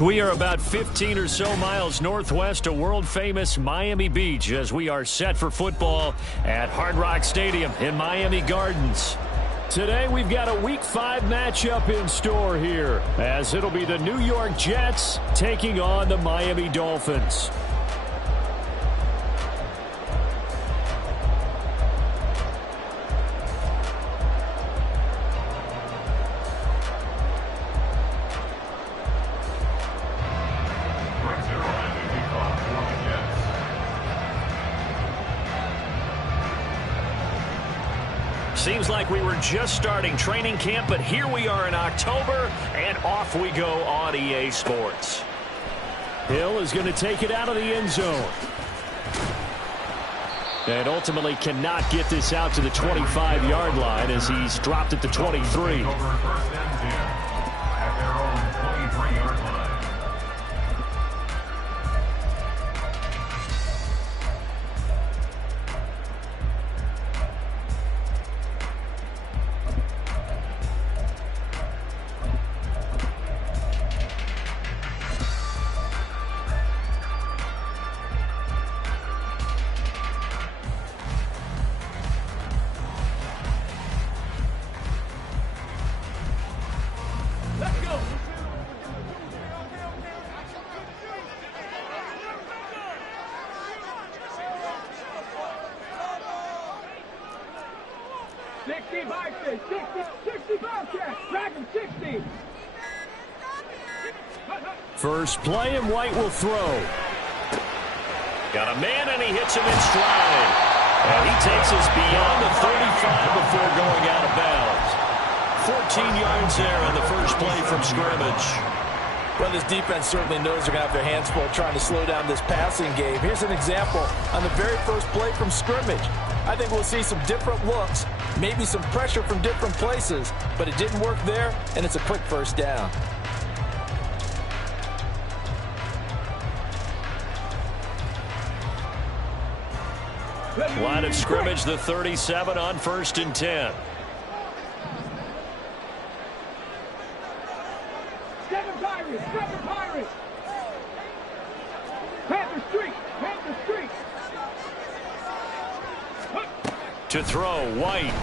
We are about 15 or so miles northwest of world-famous Miami Beach as we are set for football at Hard Rock Stadium in Miami Gardens. Today we've got a Week 5 matchup in store here as it'll be the New York Jets taking on the Miami Dolphins. Seems like we were just starting training camp, but here we are in October, and off we go on EA Sports. Hill is going to take it out of the end zone. And ultimately cannot get this out to the 25-yard line as he's dropped at the 23. First play, and White will throw. Got a man, and he hits him in stride. And he takes us beyond the 35 before going out of bounds. 14 yards there on the first play from scrimmage. Well, this defense certainly knows they're going to have their hands full trying to slow down this passing game. Here's an example on the very first play from scrimmage. I think we'll see some different looks, maybe some pressure from different places, but it didn't work there, and it's a quick first down. Line of scrimmage, the 37 on 1st and 10. Seven Pirates. Panther Street. To throw, White.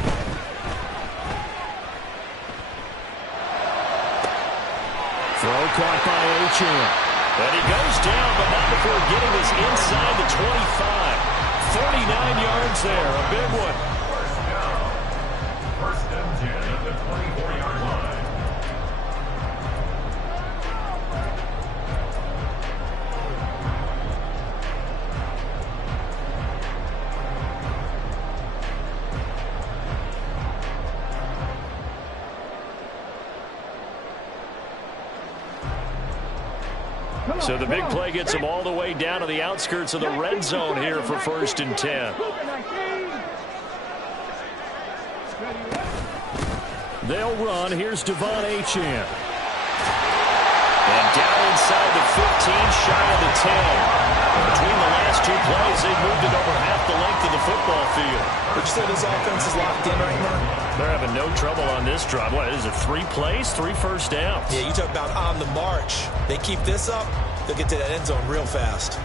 Throw caught by Achane. And he goes down, but not before getting this inside the 25. 49 yards there, a big one. First and 10 at the 24-yard line. So the big play gets them all the way down to the outskirts of the red zone here for 1st and 10. They'll run. Here's Devon Achane. And down inside the 15, shy of the 10. Between the last two plays, they've moved it over half the length of the football field. Would you say this offense is locked in right now? They're having no trouble on this drive. What is it, 3 plays, 3 first downs? Yeah, you talk about on the march. They keep this up, they'll get to that end zone real fast.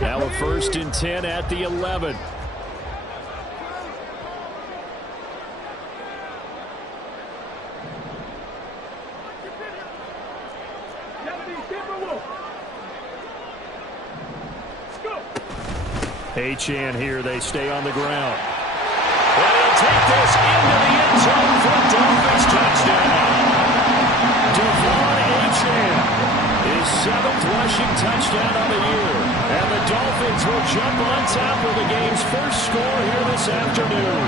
Now a 1st and 10 at the 11. Achane here, they stay on the ground. And he'll take this into the end zone for a Dolphins touchdown. Devon Achane, his 7th rushing touchdown of the year. And the Dolphins will jump on top of the game's first score here this afternoon.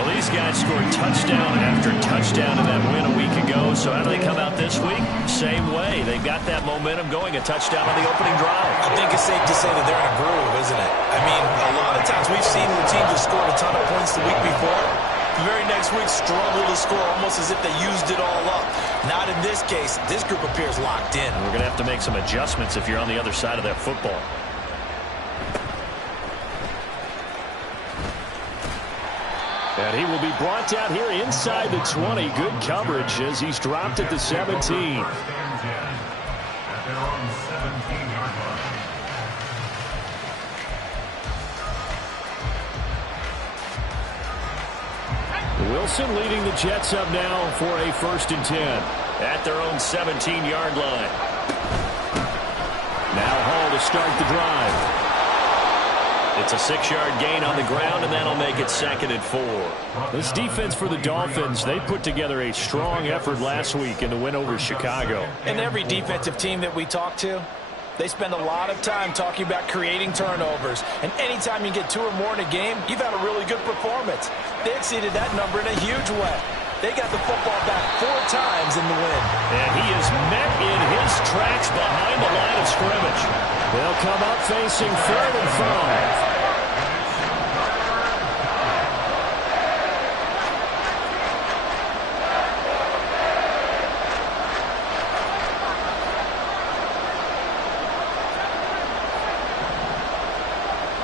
Well, these guys scored touchdown after touchdown in that win a week ago. So how do they come out this week? Same way. They've got that momentum going, a touchdown on the opening drive. I think it's safe to say that they're in a groove, isn't it? I mean, a lot of times we've seen where teams have scored a ton of points the week before. The very next week struggle to score almost as if they used it all up. Not in this case. This group appears locked in. We're going to have to make some adjustments if you're on the other side of that football. And he will be brought down here inside the 20. Good coverage as he's dropped at the 17. At their own 17-yard line. Wilson leading the Jets up now for a 1st and 10. At their own 17-yard line. Now Hall to start the drive. It's a 6-yard gain on the ground, and that'll make it 2nd and 4. This defense for the Dolphins, they put together a strong effort last week in the win over Chicago. And every defensive team that we talk to, they spend a lot of time talking about creating turnovers. And anytime you get 2 or more in a game, you've had a really good performance. They exceeded that number in a huge way. They got the football back 4 times in the win. And he is met in his tracks behind the line of scrimmage. They'll come up facing 3rd and 5.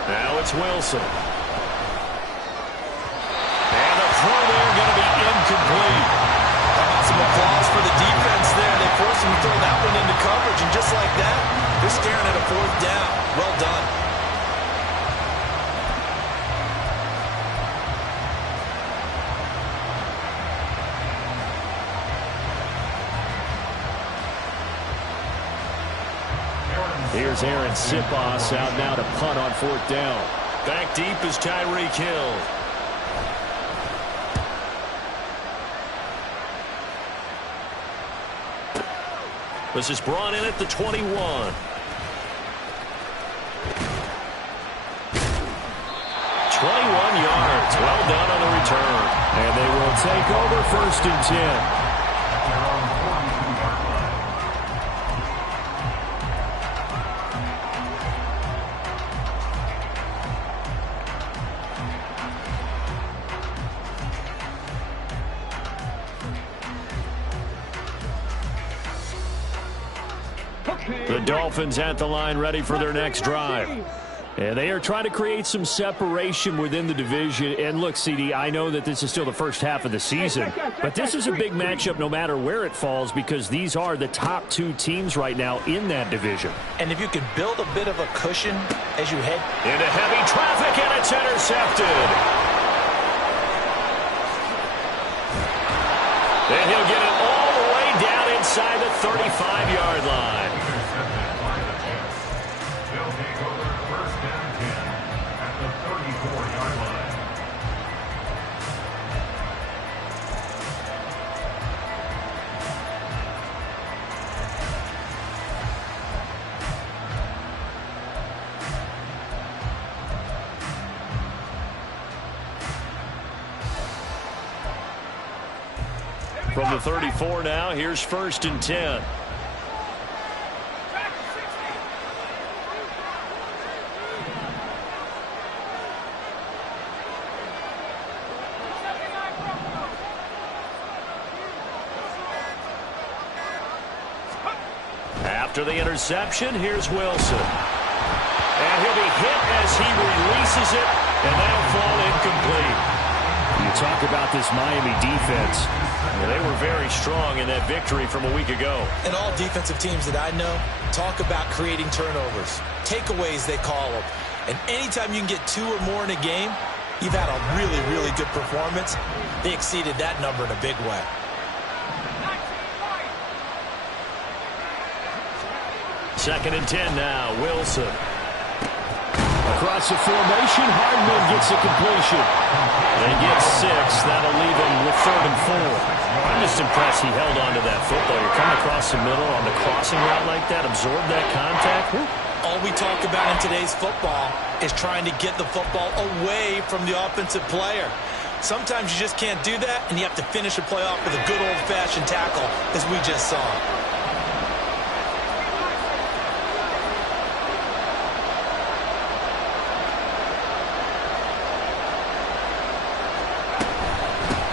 Now it's Wilson. And the throw there going to be incomplete. Some applause for the defense there. They forced him to throw that one into coverage, and just like that, they're staring at a 4th down. Well done. Here's Aaron Sipos out now to punt on 4th down. Back deep is Tyreek Hill. This is brought in at the 21. 21 yards. Well done on the return. And they will take over 1st and 10. The Dolphins at the line ready for their next drive. And they are trying to create some separation within the division. And look, CD, I know that this is still the first half of the season, but this is a big matchup no matter where it falls because these are the top 2 teams right now in that division. And if you can build a bit of a cushion as you head into heavy traffic, and it's intercepted. And he'll get it all the way down inside the 35-yard line. From the 34 now, here's 1st and 10. After the interception, here's Wilson. And he'll be hit as he releases it, and that'll fall incomplete. You talk about this Miami defense. Well, they were very strong in that victory from a week ago. And all defensive teams that I know talk about creating turnovers. Takeaways, they call them. And anytime you can get 2 or more in a game, you've had a really, really good performance. They exceeded that number in a big way. Second and 10 now, Wilson. Across the formation, Hardman gets a completion. They get 6. That'll leave him with 3rd and 4. I'm just impressed he held on to that football. You're coming across the middle on the crossing route like that, absorb that contact. All we talk about in today's football is trying to get the football away from the offensive player. Sometimes you just can't do that, and you have to finish a play off with a good old-fashioned tackle, as we just saw.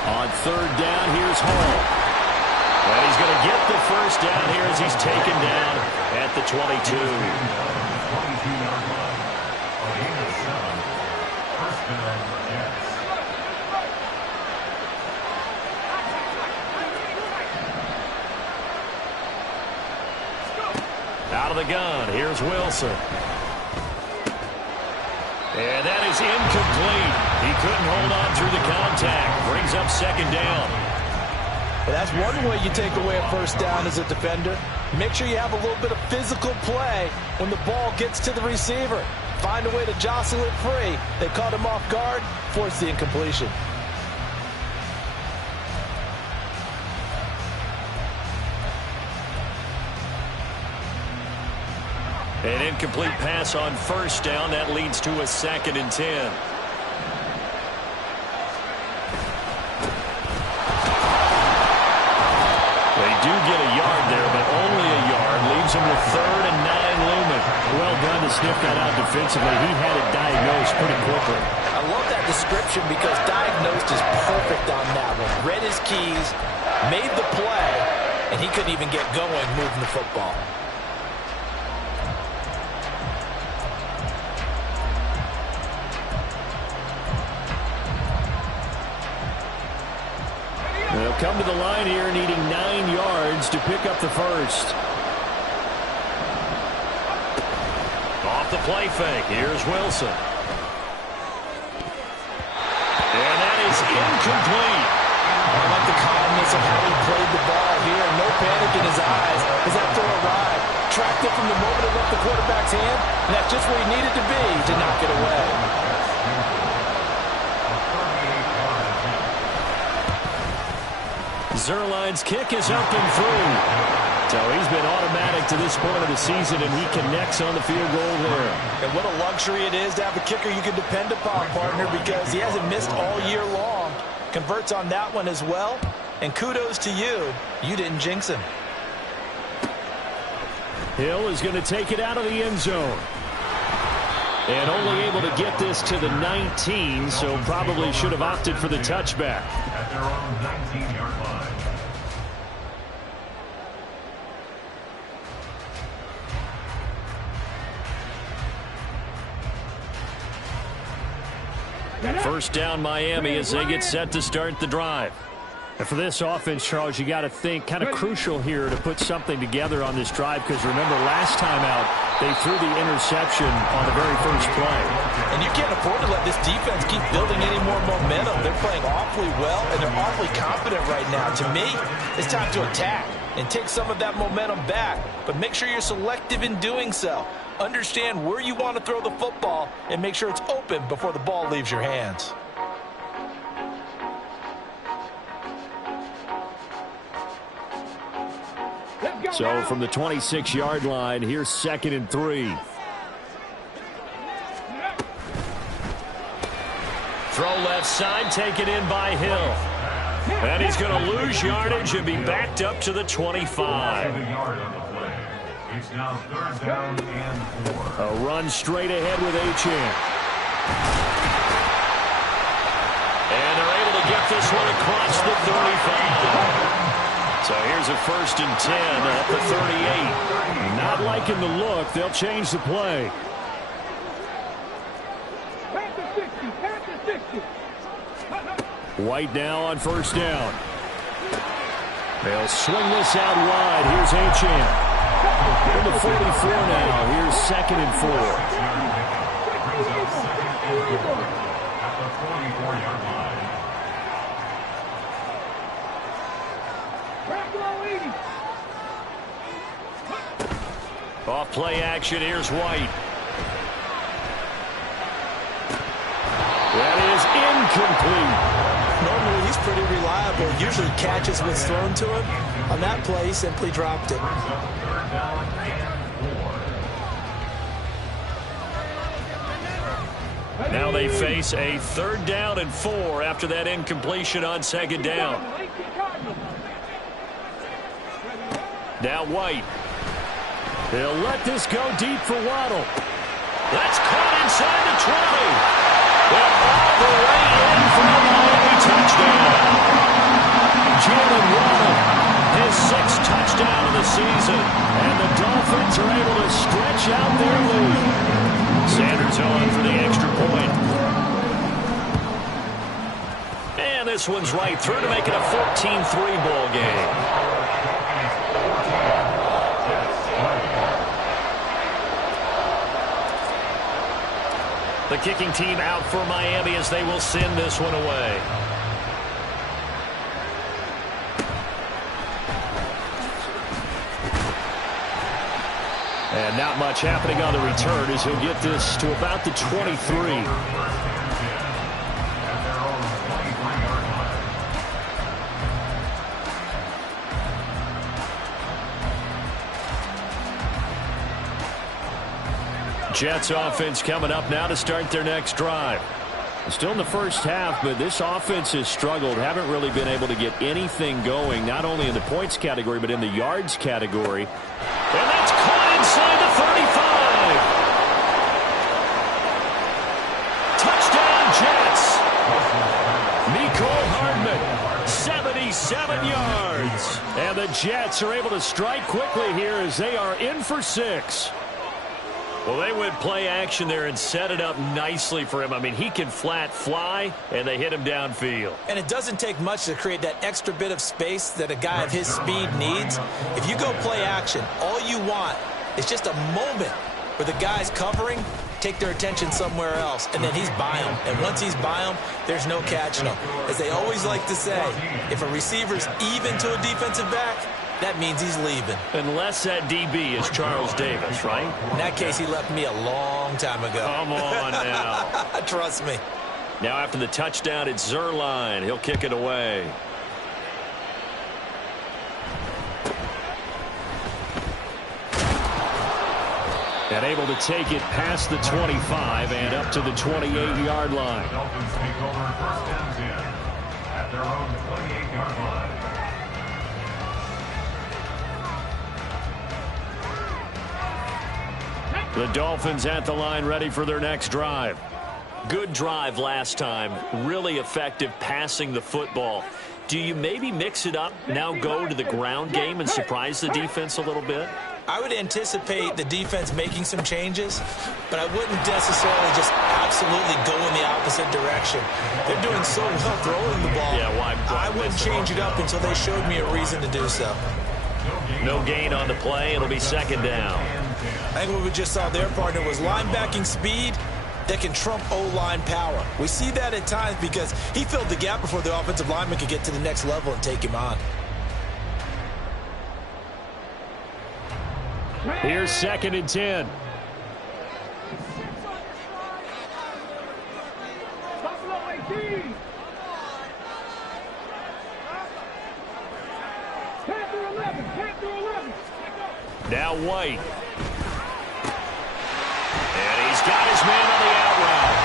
On 3rd down, here's Hall. And he's going to get the 1st down here as he's taken down at the 22. of the gun. Here's Wilson. And that is incomplete. He couldn't hold on through the contact. Brings up second down. Well, that's one way you take away a first down as a defender. Make sure you have a little bit of physical play when the ball gets to the receiver. Find a way to jostle it free. They caught him off guard, forced the incompletion. An incomplete pass on first down. That leads to a 2nd and 10. They do get a yard there, but only a yard. Leaves them with 3rd and 9 looming. Well done to sniff that out defensively. He had it diagnosed pretty quickly. I love that description because diagnosed is perfect on that one. Read his keys, made the play, and he couldn't even get going moving the football. They'll come to the line here needing 9 yards to pick up the first. Off the play fake. Here's Wilson. And that is incomplete. I like the calmness of how he played the ball here. No panic in his eyes as that throw arrived. Tracked it from the moment it left the quarterback's hand, and that's just where he needed to be to knock it away. Zuerlein's kick is up and through. So he's been automatic to this point of the season, and he connects on the field goal there. And what a luxury it is to have a kicker you can depend upon, partner, because he hasn't missed all year long. Converts on that one as well. And kudos to you. You didn't jinx him. Hill is going to take it out of the end zone. And only able to get this to the 19, so probably should have opted for the touchback. At their own 19-yard line. First down Miami as they get set to start the drive. And for this offense, Charles, you got to think kind of crucial here to put something together on this drive, because remember last time out they threw the interception on the very first play. And you can't afford to let this defense keep building any more momentum. They're playing awfully well, and they're awfully confident right now. To me, it's time to attack and take some of that momentum back. But make sure you're selective in doing so. Understand where you want to throw the football and make sure it's open before the ball leaves your hands. So from the 26-yard line, here's 2nd and 3. Throw left side, taken in by Hill. And he's going to lose yardage and be backed up to the 25. It's now 3rd down and 4. A run straight ahead with Achane. And they're able to get this one across the 35. So here's a 1st and 10 at the 38. Not liking the look. They'll change the play. White now on first down. They'll swing this out wide. Here's Achane. In the 44 now. Here's 2nd and 4. At the 44-yard line. Off play action, here's White. That is incomplete. Normally he's pretty reliable. Usually catches what's thrown to him. On that play, he simply dropped it. Now they face a 3rd down and 4 after that incompletion on 2nd down. Now White. He'll let this go deep for Waddle. That's caught inside the 20. Well, all the way in for the Miami touchdown. Jalen Waddle, his 6th touchdown of the season. And the Dolphins are able to stretch out their lead. Sanders on for the extra point. And this one's right through to make it a 14-3 ball game. The kicking team out for Miami as they will send this one away. And not much happening on the return as he'll get this to about the 23. Jets offense coming up now to start their next drive. Still in the first half, but this offense has struggled. Haven't really been able to get anything going, not only in the points category, but in the yards category. And that's caught inside the 35. Touchdown, Jets. Mecole Hardman, 77 yards. And the Jets are able to strike quickly here as they are in for 6. Well, they went play action there and set it up nicely for him. I mean, he can flat fly, and they hit him downfield. And it doesn't take much to create that extra bit of space that a guy of his speed needs. If you go play action, all you want is just a moment where the guys covering take their attention somewhere else, and then he's by him. And once he's by him, there's no catching him. As they always like to say, if a receiver's even to a defensive back, that means he's leaving. Unless that DB is Charles Davis, right? In that case, he left me a long time ago. Come on now. Trust me. Now after the touchdown, it's Zuerlein. He'll kick it away. And able to take it past the 25 and up to the 28-yard line. Dolphins take over first and 10 at their own 28-yard line. The Dolphins at the line ready for their next drive. Good drive last time. Really effective passing the football. Do you maybe mix it up, now go to the ground game and surprise the defense a little bit? I would anticipate the defense making some changes, but I wouldn't necessarily just absolutely go in the opposite direction. They're doing so well throwing the ball. Yeah, why I wouldn't change it up until they showed me a reason to do so. No gain on the play. It'll be second down. I think what we just saw their partner was linebacking speed that can trump O-line power. We see that at times because he filled the gap before the offensive lineman could get to the next level and take him on. Here's second and 10. Buffalo 18. Panther 11. Panther 11. Now White. And he's got his man on the out route.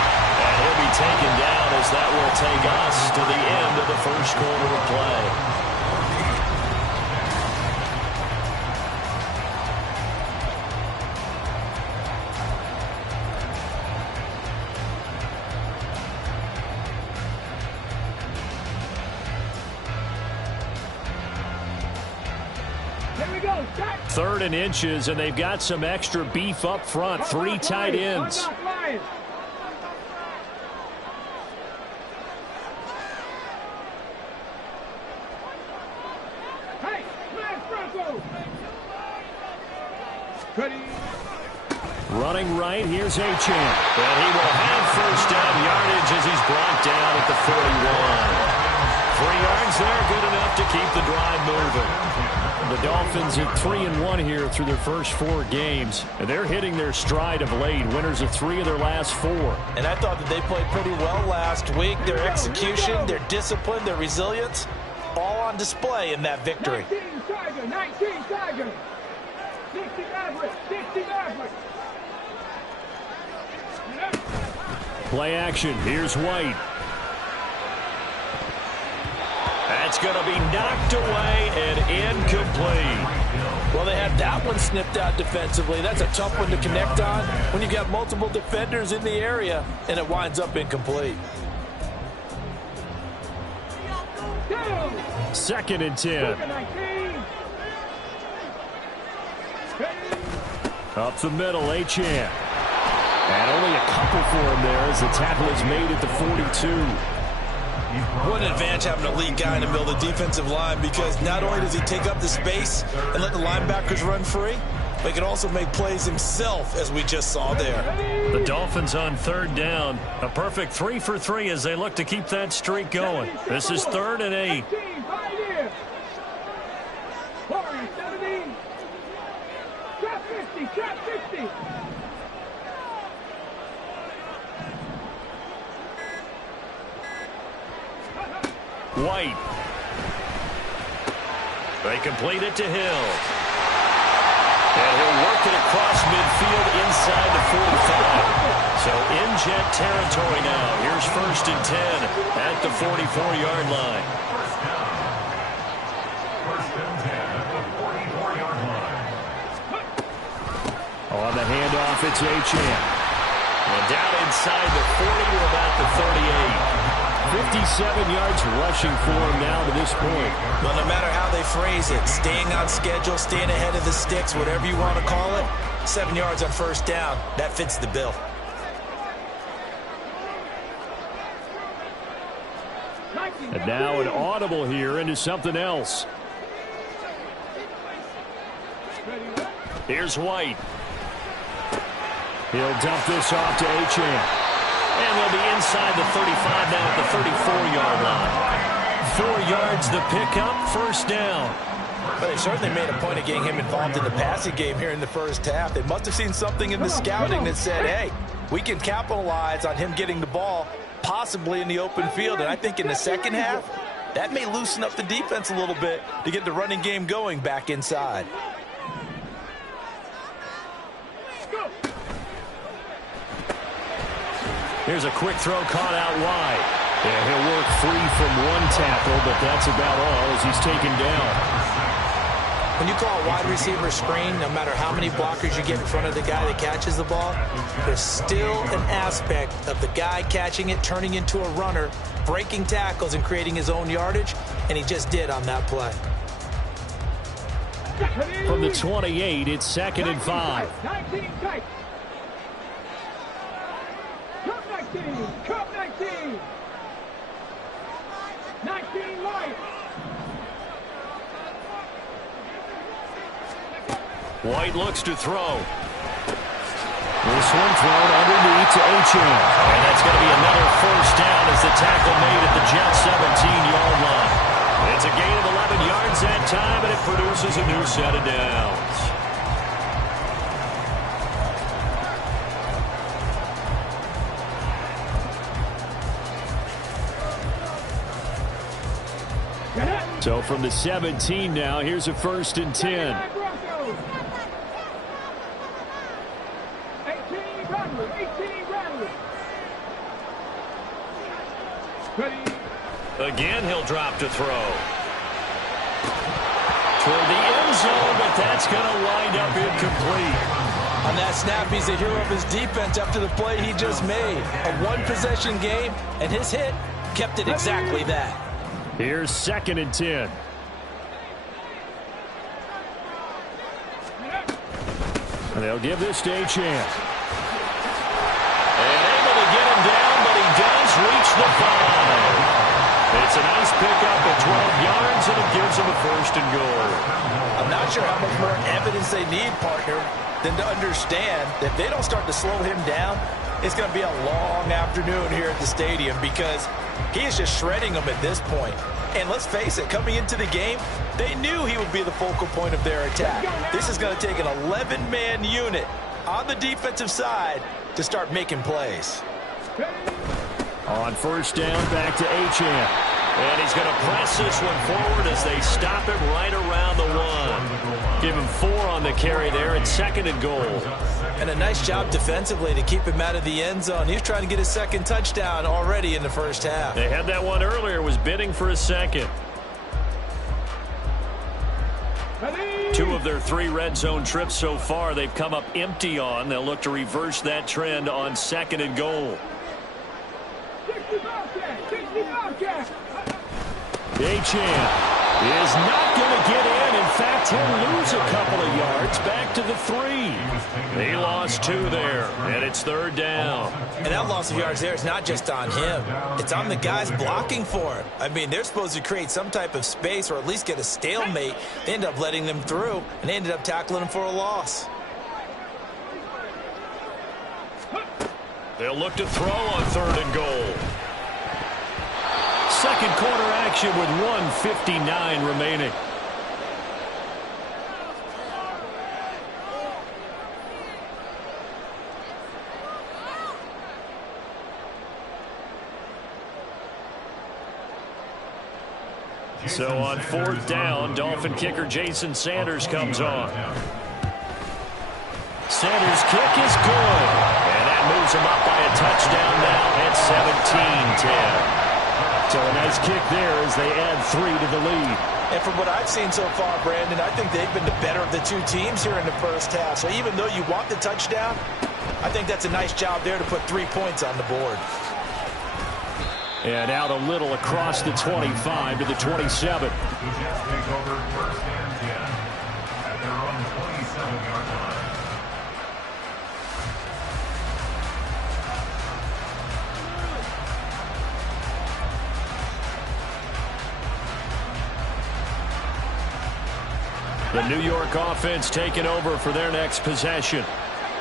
And he'll be taken down as that will take us to the end of the first quarter of play. Here we go. Start. 3rd and inches, and they've got some extra beef up front. 3 tight ends. Hey, smash Bronco. Ready. Running right, here's Achane. And he will have first down yardage as he's brought down at the 41. 3 yards there, good enough to keep the drive moving. The Dolphins at 3-1 here through their first 4 games. And they're hitting their stride of late. Winners of 3 of their last 4. And I thought that they played pretty well last week. Their execution, their discipline, their resilience, all on display in that victory. 19 Tiger. 19 Tiger. 60 Maverick. 60 Maverick. Play action. Here's White. That's going to be knocked away and incomplete. Well, they had that one snipped out defensively. That's a tough one to connect on when you've got multiple defenders in the area, and it winds up incomplete. 2nd and 10. Up the middle, Achane. And only a couple for him there as the tackle is made at the 42. What an advantage having a lead guy in the middle of the defensive line, because not only does he take up the space and let the linebackers run free, but he can also make plays himself, as we just saw there. The Dolphins on third down. A perfect 3 for 3 as they look to keep that streak going. This is 3rd and 8. White. They complete it to Hill. And he'll work it across midfield inside the 45. So in jet territory now. Here's 1st and 10 at the 44-yard line. First and 10 at the 44-yard line. On the handoff, it's Achane. And down inside the 40 to about the 38. 57 yards rushing for him now to this point. Well, no matter how they phrase it, staying on schedule, staying ahead of the sticks, whatever you want to call it, 7 yards on 1st down, that fits the bill. And now an audible here into something else. Here's White. He'll dump this off to Achane. And they'll be inside the 35 now at the 34-yard line. 4 yards the pickup, 1st down. But they certainly made a point of getting him involved in the passing game here in the 1st half. They must have seen something in the scouting that said, hey, we can capitalize on him getting the ball possibly in the open field. And I think in the 2nd half, that may loosen up the defense a little bit to get the running game going back inside. Here's a quick throw caught out wide. And he'll work free from one tackle, but that's about all as he's taken down. When you call a wide receiver screen, no matter how many blockers you get in front of the guy that catches the ball, there's still an aspect of the guy catching it, turning into a runner, breaking tackles and creating his own yardage, and he just did on that play. From the 28, it's 2nd and 5. 19 tight. Cup 19. 19 light. White looks to throw. This one thrown underneath to Achane. And that's going to be another 1st down as the tackle made at the Jet 17-yard line. It's a gain of 11 yards that time, and it produces a new set of downs. So from the 17 now, here's a 1st and 10. 18 Rattler. Again, he'll drop to throw. Toward the end zone, but that's going to wind up incomplete. On that snap, he's a hero of his defense after the play he just made. A one-possession game, and his hit kept it exactly that. Here's 2nd and 10. And they'll give this to Achane. And able to get him down, but he does reach the 5. It's a nice pickup at 12 yards, and it gives him a 1st and goal. I'm not sure how much more evidence they need, partner, than to understand that if they don't start to slow him down, it's going to be a long afternoon here at the stadium because he is just shredding them at this point. And let's face it, coming into the game, they knew he would be the focal point of their attack. This is going to take an 11-man unit on the defensive side to start making plays. On 1st down, back to Achane. And he's going to press this one forward as they stop him right around the 1. Give him 4 on the carry there at 2nd and goal. And a nice job defensively to keep him out of the end zone. He's trying to get his 2nd touchdown already in the 1st half. They had that one earlier, was bidding for a 2nd. 2 of their 3 red zone trips so far they've come up empty on. They'll look to reverse that trend on 2nd and goal. Achane is not going to get in fact, he'll lose a couple of yards back to the 3. He lost 2 there, and it's 3rd down. And that loss of yards there is not just on him. It's on the guys blocking for him. I mean, they're supposed to create some type of space or at least get a stalemate. They end up letting them through, and they ended up tackling him for a loss. They'll look to throw on 3rd and goal. Second quarter action with 1:59 remaining. So on 4th down, Dolphin kicker Jason Sanders comes on. Sanders' kick is good. And that moves him up by a touchdown now at 17-10. So a nice kick there as they add 3 to the lead. And from what I've seen so far, Brandon, I think they've been the better of the 2 teams here in the first half. So even though you want the touchdown, I think that's a nice job there to put 3 points on the board. And out a little across the 25 to the 27. The Jets take over 1st and 10 at their own 27-yard line. The New York offense taking over for their next possession.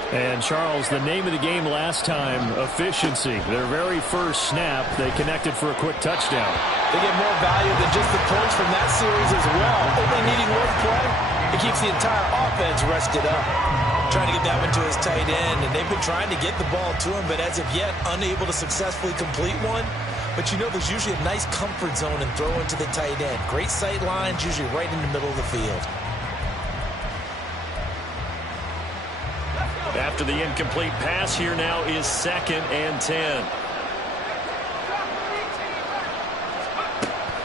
And, Charles, the name of the game last time, efficiency. Their very first snap, they connected for a quick touchdown. They get more value than just the points from that series as well. Only needing 1 play, it keeps the entire offense rested up. Trying to get that one to his tight end, and they've been trying to get the ball to him, but as of yet, unable to successfully complete one. But you know there's usually a nice comfort zone and throw into the tight end. Great sight lines, usually right in the middle of the field. After the incomplete pass, here now is 2nd and 10.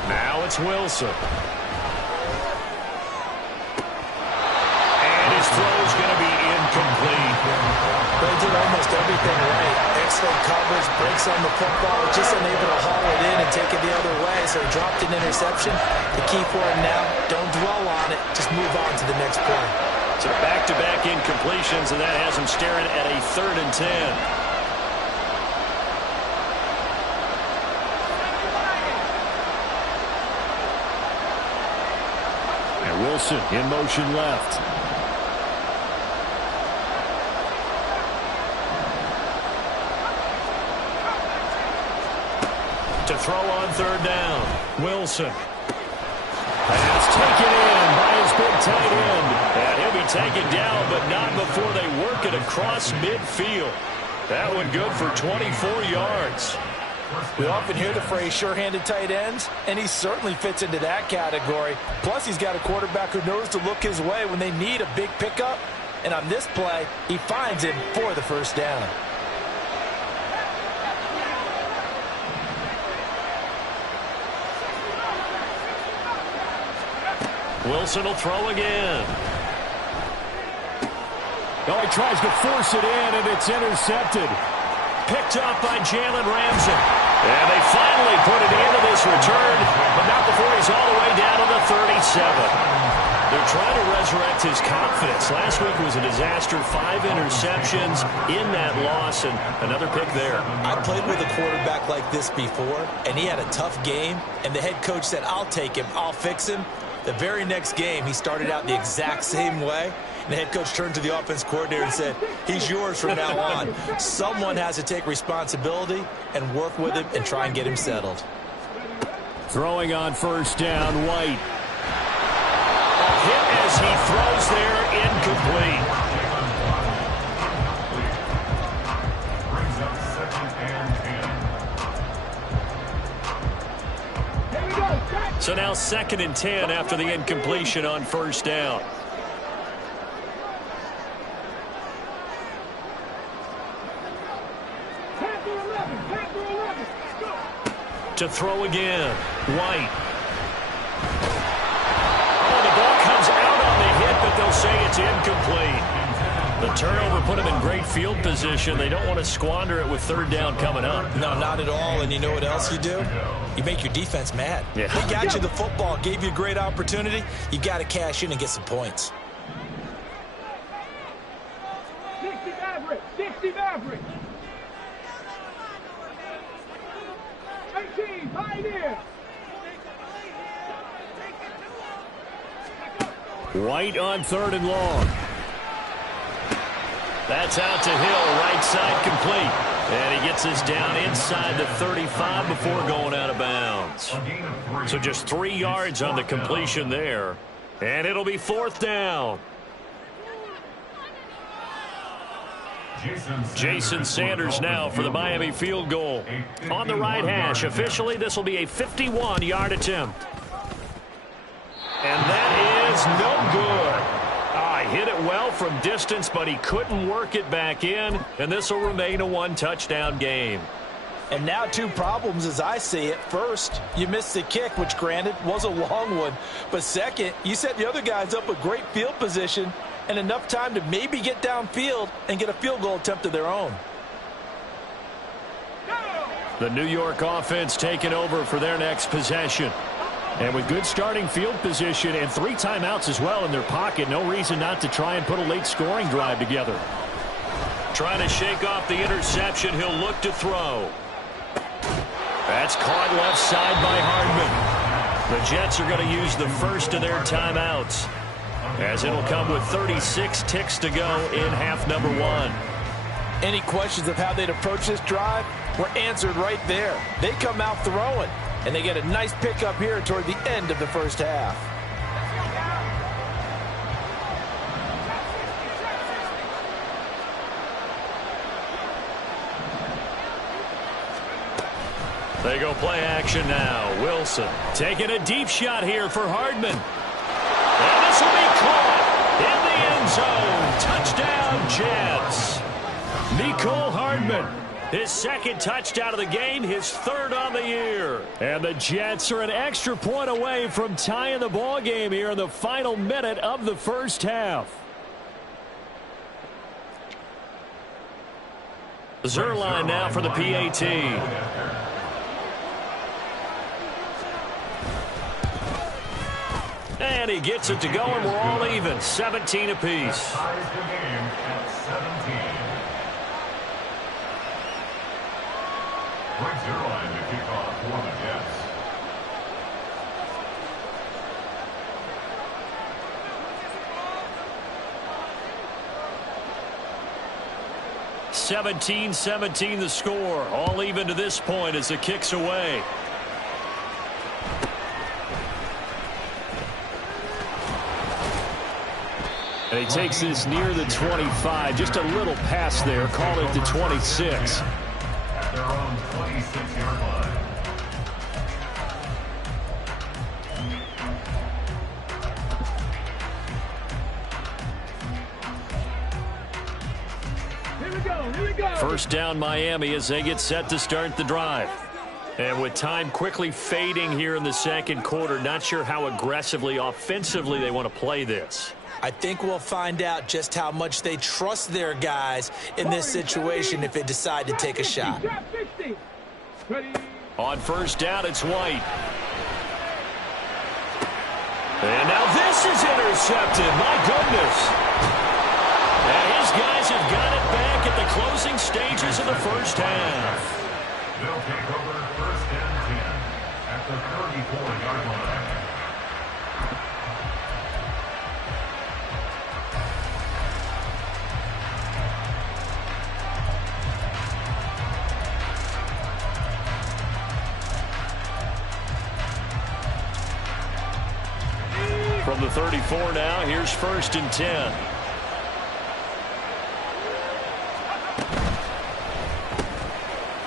Now it's Wilson. And his throw's going to be incomplete. They did almost everything right. Excellent coverage, breaks on the football, just unable to haul it in and take it the other way, so he dropped an interception. The key for him now, don't dwell on it, just move on to the next play. So back-to-back incompletions, and that has him staring at a 3rd and 10. And Wilson in motion left. To throw on 3rd down. Wilson. Pass taken in by his big tight end. And he'll be taken down, but not before they work it across midfield. That one good for 24 yards. We often hear the phrase sure-handed tight ends, and he certainly fits into that category. Plus, he's got a quarterback who knows to look his way when they need a big pickup. And on this play, he finds him for the 1st down. Wilson will throw again. Oh, he tries to force it in, and it's intercepted. Picked up by Jalen Ramsey. And they finally put it into this return, but not before he's all the way down to the 37. They're trying to resurrect his confidence. Last week was a disaster. 5 interceptions in that loss, and another pick there. I played with a quarterback like this before, and he had a tough game, and the head coach said, I'll take him, I'll fix him. The very next game, he started out the exact same way. And the head coach turned to the offense coordinator and said, he's yours from now on. Someone has to take responsibility and work with him and try and get him settled. Throwing on 1st down, White. A hit as he throws there, incomplete. Brings up 2nd and 10. Here we go. So now 2nd and 10 after the incompletion on 1st down. To throw again, White. Oh, the ball comes out on the hit, but they'll say it's incomplete. The turnover put them in great field position. They don't want to squander it with third down coming up. No, not at all. And you know what else you do? You make your defense mad. Yeah. They got you the football, gave you a great opportunity. You got to cash in and get some points. 60 Maverick. 60 Maverick. 18 Pioneer. White on third and long. That's out to Hill, right side complete. And he gets this down inside the 35 before going out of bounds. So just 3 yards on the completion there. And it'll be fourth down. Jason Sanders now for the Miami field goal. On the right hash, officially this will be a 51-yard attempt. And that is no good. He hit it well from distance, but he couldn't work it back in, and this will remain a one-touchdown game. And now 2 problems as I see it. First, you missed the kick, which granted was a long one. But second, you set the other guys up with great field position and enough time to maybe get downfield and get a field goal attempt of their own. The New York offense taking over for their next possession. And with good starting field position and 3 timeouts as well in their pocket, no reason not to try and put a late scoring drive together. Trying to shake off the interception, he'll look to throw. That's caught left side by Hardman. The Jets are going to use the first of their timeouts, as it'll come with 36 ticks to go in half number 1. Any questions of how they'd approach this drive were answered right there. They come out throwing, and they get a nice pickup here toward the end of the first half. They go play action now. Wilson taking a deep shot here for Hardman. And this will be caught in the end zone. Touchdown, Jets. Mecole Hardman, his second touchdown of the game, his third on the year. And the Jets are an extra point away from tying the ball game here in the final minute of the first half. Zuerlein now for the PAT. And he gets it to go, and we're all even, 17 apiece. Greg Zuerlein to kick off for the Jets. (17-17) the score. All even to this point as the kick's away. And he takes this near the 25. Just a little pass there. Call it the 26. At their own 26-yard line. Here we go, here we go. First down Miami as they get set to start the drive. And with time quickly fading here in the second quarter, not sure how aggressively, offensively they want to play this. I think we'll find out just how much they trust their guys in this situation if they decide to take a shot. On first down, it's White. And now this is intercepted. My goodness. And his guys have got it back at the closing stages of the first half. They'll take over first and 10 at the 34-yard line. From the 34 now, here's first and 10.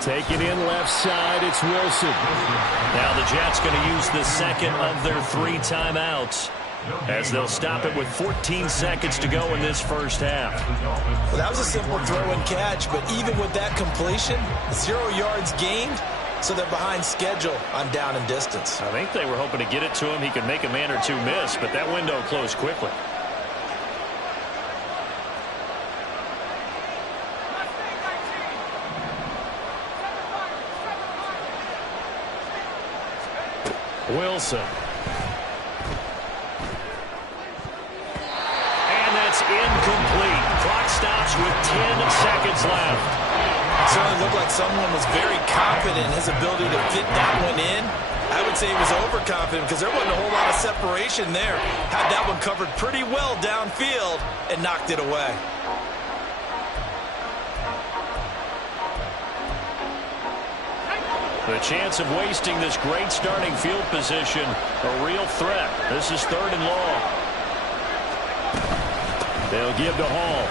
Taking in left side, it's Wilson. Now the Jets going to use the second of their 3 timeouts, as they'll stop it with 14 seconds to go in this first half. Well, that was a simple throw and catch, but even with that completion, 0 yards gained, so they're behind schedule on down and distance. I think they were hoping to get it to him. He could make a man or two miss, but that window closed quickly. Wilson. And that's incomplete. Clock stops with 10 seconds left. It certainly looked like someone was very confident in his ability to fit that one in. I would say he was overconfident because there wasn't a whole lot of separation there. Had that one covered pretty well downfield and knocked it away. The chance of wasting this great starting field position, a real threat. This is 3rd and long. They'll give to Hall.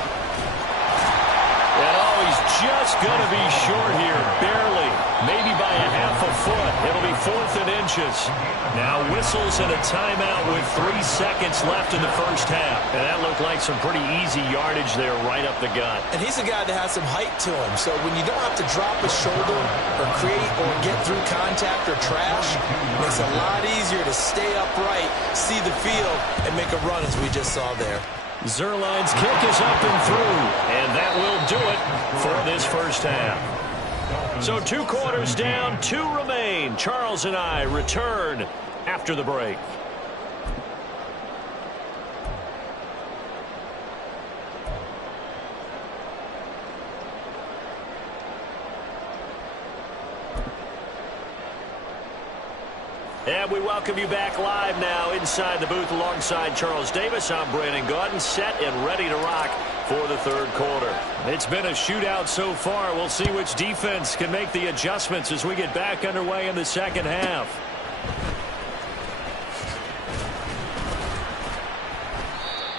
And he's just going to be short here, barely, maybe by a half a foot. It'll be 4th and inches. Now whistles and a timeout with 3 seconds left in the first half. And that looked like some pretty easy yardage there right up the gut. And he's a guy that has some height to him, so when you don't have to drop his shoulder or create or get through contact or trash, it makes it a lot easier to stay upright, see the field, and make a run as we just saw there. Zuerlein's kick is up and through, and that will do it for this first half. So 2 quarters down, 2 remain. Charles and I return after the break. And we welcome you back live now inside the booth alongside Charles Davis. I'm Brandon Gaudin, set and ready to rock for the 3rd quarter. It's been a shootout so far. We'll see which defense can make the adjustments as we get back underway in the 2nd half.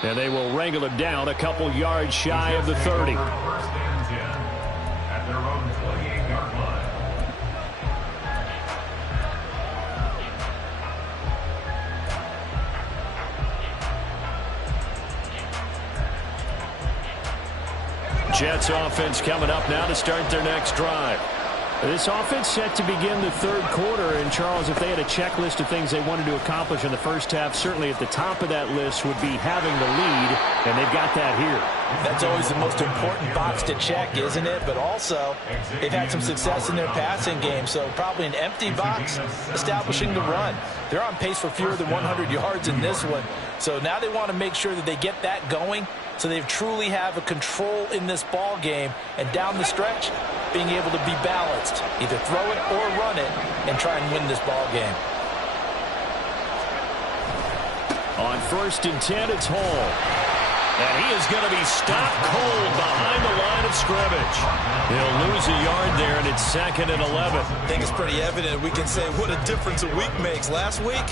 And they will wrangle it down a couple yards shy of the 30. 1st and 10 at their own 28-yard line. Jets offense coming up now to start their next drive. This offense set to begin the 3rd quarter. And, Charles, if they had a checklist of things they wanted to accomplish in the first half, certainly at the top of that list would be having the lead, and they've got that here. That's always the most important box to check, isn't it? But also, they've had some success in their passing game, so probably an empty box establishing the run. They're on pace for fewer than 100 yards in this one, so now they want to make sure that they get that going so they truly have a control in this ball game, and down the stretch, being able to be balanced, either throw it or run it, and try and win this ball game. On 1st and 10, it's Hall. And he is going to be stopped cold behind the line of scrimmage. He'll lose a yard there, and it's 2nd and 11. I think it's pretty evident. We can say what a difference a week makes. Last week,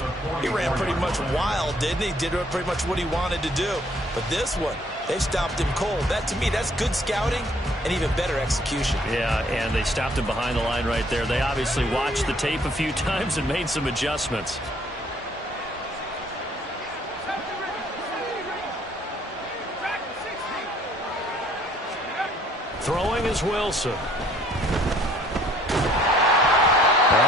he ran pretty much wild, didn't he? Did pretty much what he wanted to do. But this one, they stopped him cold. That, to me, that's good scouting and even better execution. Yeah, and they stopped him behind the line right there. They obviously watched the tape a few times and made some adjustments. Throwing is Wilson. And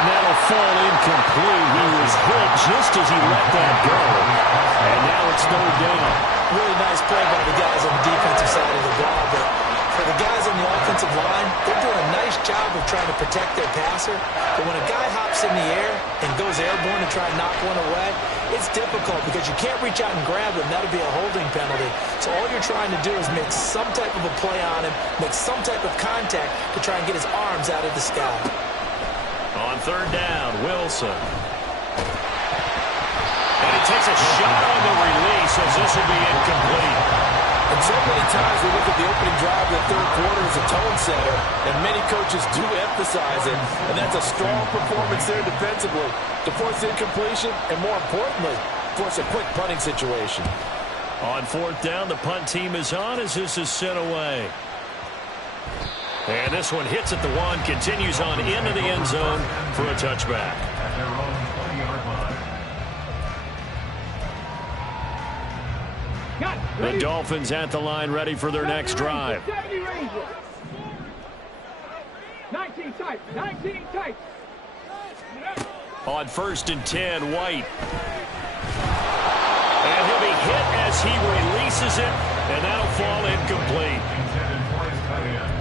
that'll fall incomplete. He was hit just as he let that go. And now it's 3rd down. Really nice play by the guys on the defensive side of the ball, but for the guys on the offensive line, they're doing a nice job of trying to protect their passer. But when a guy hops in the air and goes airborne to try and knock one away, it's difficult because you can't reach out and grab him. That'll be a holding penalty. So all you're trying to do is make some type of a play on him, make some type of contact to try and get his arms out of the sky. On 3rd down, Wilson. And he takes a shot on the release as this will be incomplete. And so many times we look at the opening drive of the 3rd quarter as a tone setter, and many coaches do emphasize it, and that's a strong performance there defensively to force incompletion and, more importantly, force a quick punting situation. On 4th down, the punt team is on as this is sent away. And this one hits at the 1, continues on into the end zone for a touchback. At their own 20-yard line. The Dolphins at the line, ready for their next drive. 19 tight, 19 tight. On 1st and 10, White. And he'll be hit as he releases it, and that'll fall incomplete. Intended for his tight end.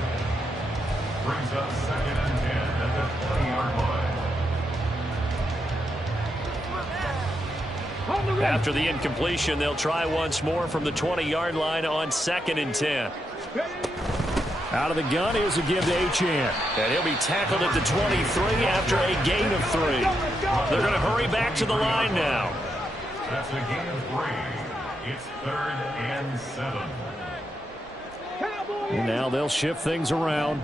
Brings up 2nd and 10 at the 20-yard line. After the incompletion, they'll try once more from the 20-yard line on 2nd and 10. Out of the gun, here's a give to Achane. And he'll be tackled at the 23 after a gain of 3. They're going to hurry back to the line now. That's a gain of 3. It's 3rd and 7. And now they'll shift things around.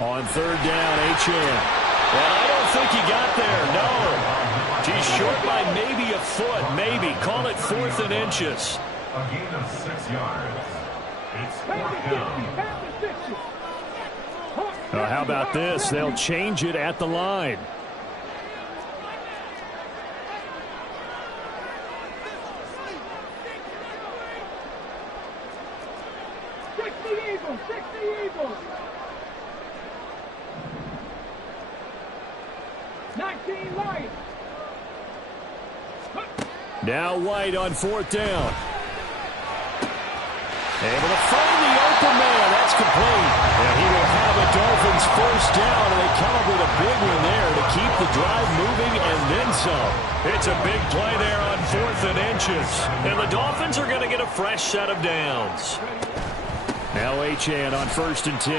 On 3rd down, Achane. And I don't think he got there, no. He's short by maybe a foot, maybe. Call it 4th and inches. A gain of 6 yards. It's 4th down. How about this? They'll change it at the line. Now White on 4th down. Able to find the open man. That's complete. And he will have a Dolphins 1st down, and they come up with a big one there to keep the drive moving and then some. It's a big play there on 4th and inches. And the Dolphins are going to get a fresh set of downs. Now Achane on 1st and 10.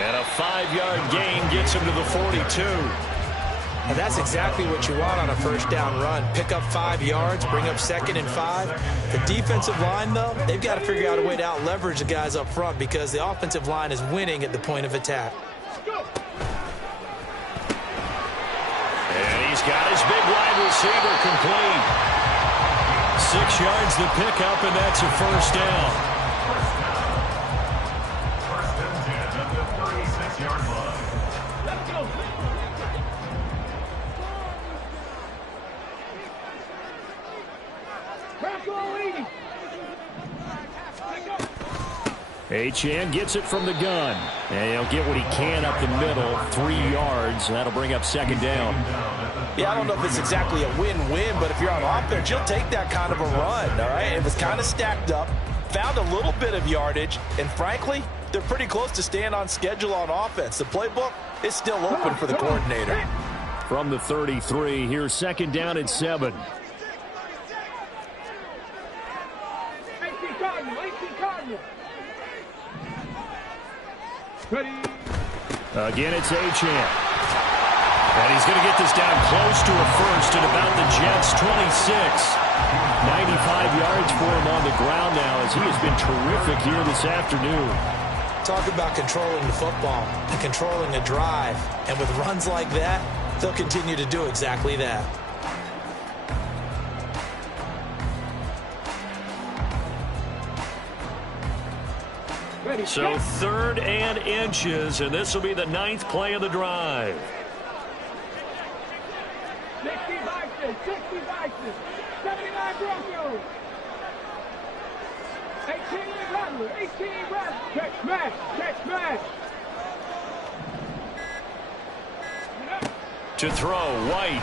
And a 5-yard gain gets him to the 42. And that's exactly what you want on a 1st down run. Pick up 5 yards, bring up 2nd and 5. The defensive line, though, they've got to figure out a way to out-leverage the guys up front because the offensive line is winning at the point of attack. And he's got his big wide receiver complete. 6 yards to pick up, and that's a 1st down. 1st and 10 at the 36-yard line. Let's go. Achane gets it from the gun. And he'll get what he can up the middle, 3 yards. That'll bring up 2nd down. Yeah, I don't know if it's exactly a win-win, but if you're on offense, you'll take that kind of a run, all right? It was kind of stacked up, found a little bit of yardage, and frankly, they're pretty close to staying on schedule on offense. The playbook is still open for the coordinator. From the 33, here's 2nd down and 7. Again, it's Achane. And he's going to get this down close to a 1st at about the Jets' 26. 95 yards for him on the ground now as he has been terrific here this afternoon. Talk about controlling the football and controlling a drive. And with runs like that, they'll continue to do exactly that. So 3rd and inches, and this will be the 9th play of the drive. 60 boxes, 79 Broncos. 18 Rattler, Catch smash. To throw, White.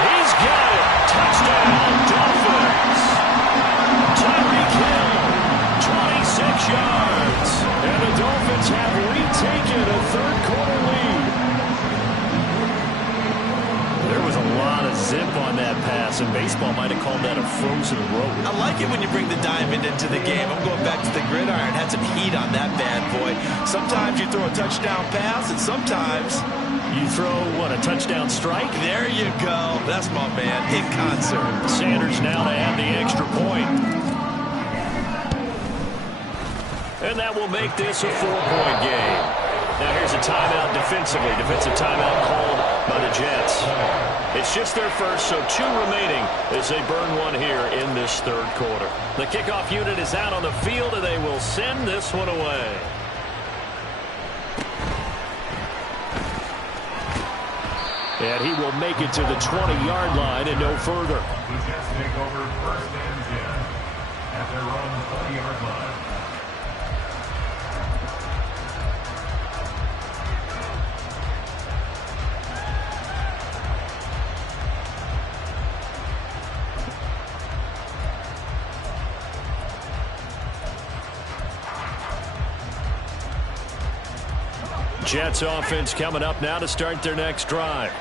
He's got it. Touchdown, Dolphins. Tyreek Hill, 26 yards. And the Dolphins have retaken a 3rd-quarter lead. There was a lot of zip on that pass, and baseball might have called that a frozen road. I like it when you bring the diamond into the game. I'm going back to the gridiron. Had some heat on that bad boy. Sometimes you throw a touchdown pass, and sometimes you throw, what, a touchdown strike? There you go. That's my man. In concert. Sanders now to add the extra point. And that will make this a 4-point game. Now here's a timeout defensively. Defensive timeout called by the Jets. It's just their first, so 2 remaining as they burn one here in this 3rd quarter. The kickoff unit is out on the field, and they will send this one away. And he will make it to the 20-yard line and no further. The Jets take over 1st and 10 at their own 20-yard line. Jets offense coming up now to start their next drive.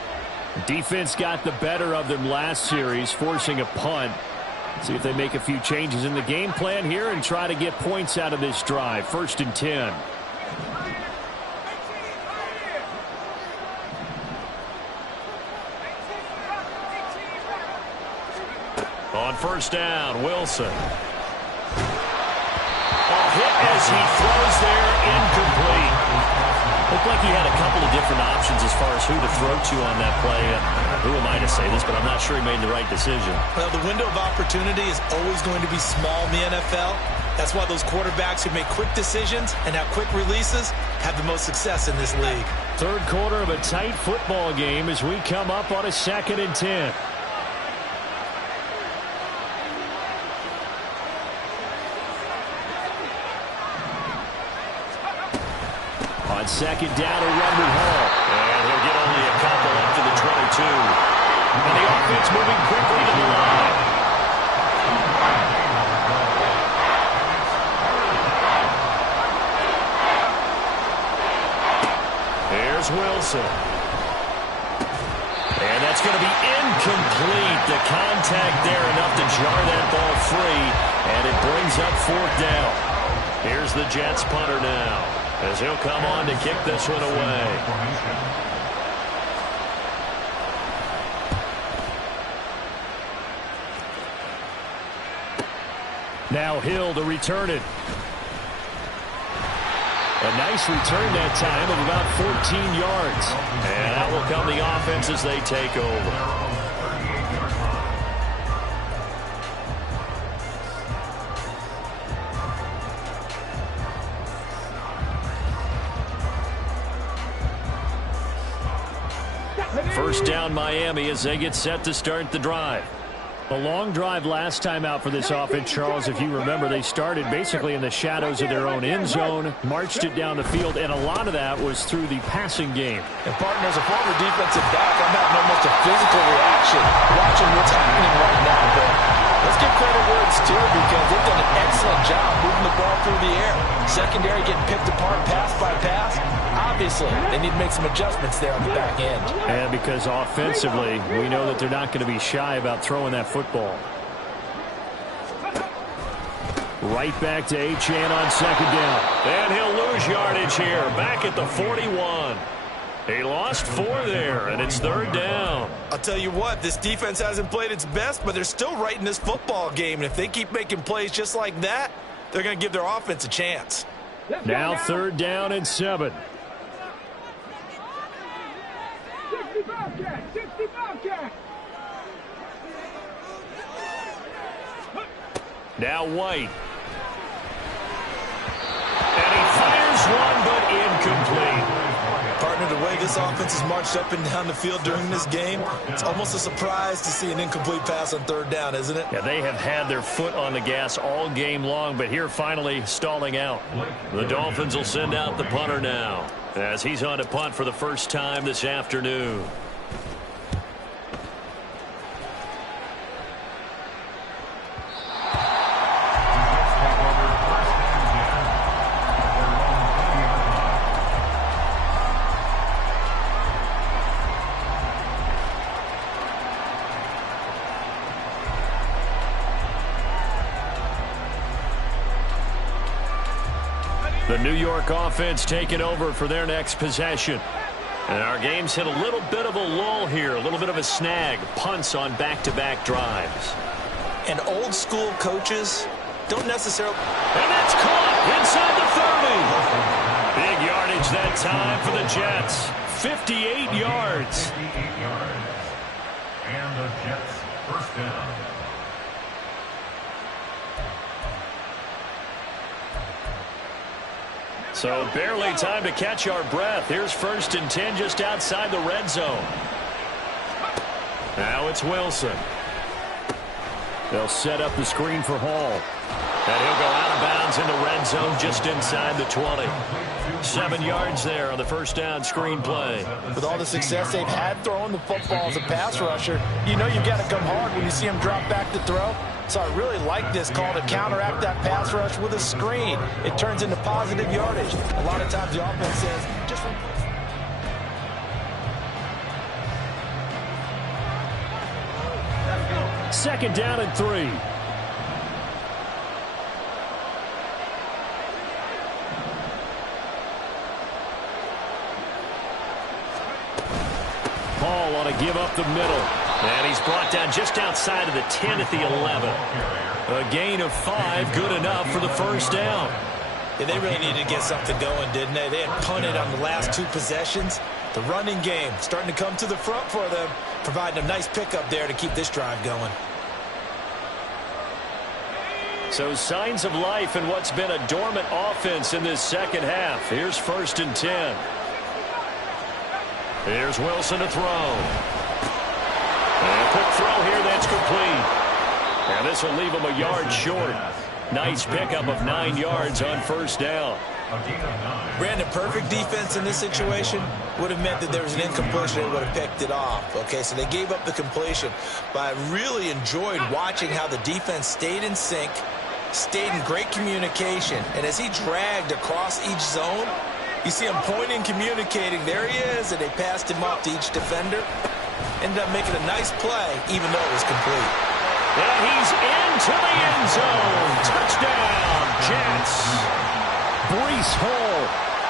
Defense got the better of them last series, forcing a punt. See if they make a few changes in the game plan here and try to get points out of this drive. 1st and 10. On 1st down, Wilson. A hit as he throws there, incomplete. Looked like he had a couple of different options as far as who to throw to on that play. Who am I to say this, but I'm not sure he made the right decision. Well, the window of opportunity is always going to be small in the NFL. That's why those quarterbacks who make quick decisions and have quick releases have the most success in this league. 3rd quarter of a tight football game as we come up on a 2nd and 10. On 2nd down, a run with Hall. And he'll get only a couple up to the 22. And the offense moving quickly to the line. Here's Wilson. And that's going to be incomplete. The contact there enough to jar that ball free. And it brings up 4th down. Here's the Jets punter now, as he'll come on to kick this one away. Now Hill to return it. A nice return that time of about 14 yards. And out will come the offense as they take over. First down Miami as they get set to start the drive. A long drive last time out for this offense, Charles. If you remember, they started basically in the shadows of their own end zone, marched it down the field, and a lot of that was through the passing game. And, partner, as a former defensive back, I'm having almost a physical reaction watching what's happening right now. But let's give credit where it's due because they've done an excellent job moving the ball through the air. Secondary getting picked apart pass by pass. Obviously, they need to make some adjustments there on the back end. And because offensively, we know that they're not going to be shy about throwing that football. Right back to Achane on 2nd down. And he'll lose yardage here, back at the 41. He lost 4 there, and it's 3rd down. I'll tell you what, this defense hasn't played its best, but they're still right in this football game. And if they keep making plays just like that, they're going to give their offense a chance. Now 3rd down and 7. 65 catch. Now White. And he fires one, but incomplete. Partner, the way this offense has marched up and down the field during this game, it's almost a surprise to see an incomplete pass on 3rd down, isn't it? Yeah, they have had their foot on the gas all game long, but here finally stalling out. The Dolphins will send out the punter now, as he's on to punt for the first time this afternoon. The New York offense taking over for their next possession. And our game's hit a little bit of a lull here, a little bit of a snag. Punts on back-to-back drives. And old school coaches don't necessarily... And that's caught inside the 30. Big yardage that time for the Jets. 58 yards. 58 yards. And the Jets 1st down. So barely time to catch our breath. Here's 1st and 10 just outside the red zone. Now it's Wilson. They'll set up the screen for Hall. And he'll go out of bounds in the red zone just inside the 20. 7 yards there on the 1st down screen play. With all the success they've had throwing the football as a pass rusher, you know you've got to come hard when you see him drop back to throw. So I really like this call to counteract that pass rush with a screen. It turns into positive yardage. A lot of times the offense says, just replace 2nd down and 3. Paul on a give up the middle. And he's brought down just outside of the 10 at the 11. A gain of 5, good enough for the first down. Yeah, they really needed to get something going, didn't they? They had punted on the last 2 possessions. The running game starting to come to the front for them, providing a nice pickup there to keep this drive going. So signs of life in what's been a dormant offense in this second half. Here's 1st and 10. Here's Wilson to throw. And a quick throw here that's complete. And this will leave him a yard short. Nice pickup of 9 yards on 1st down. Brandon, perfect defense in this situation would have meant that there was an incompletion and would have picked it off. Okay, so they gave up the completion. But I really enjoyed watching how the defense stayed in sync, stayed in great communication. And as he dragged across each zone, you see him pointing, communicating. There he is, and they passed him off to each defender. Ended up making a nice play, even though it was complete. And he's into the end zone. Touchdown, Jets. Breece Hall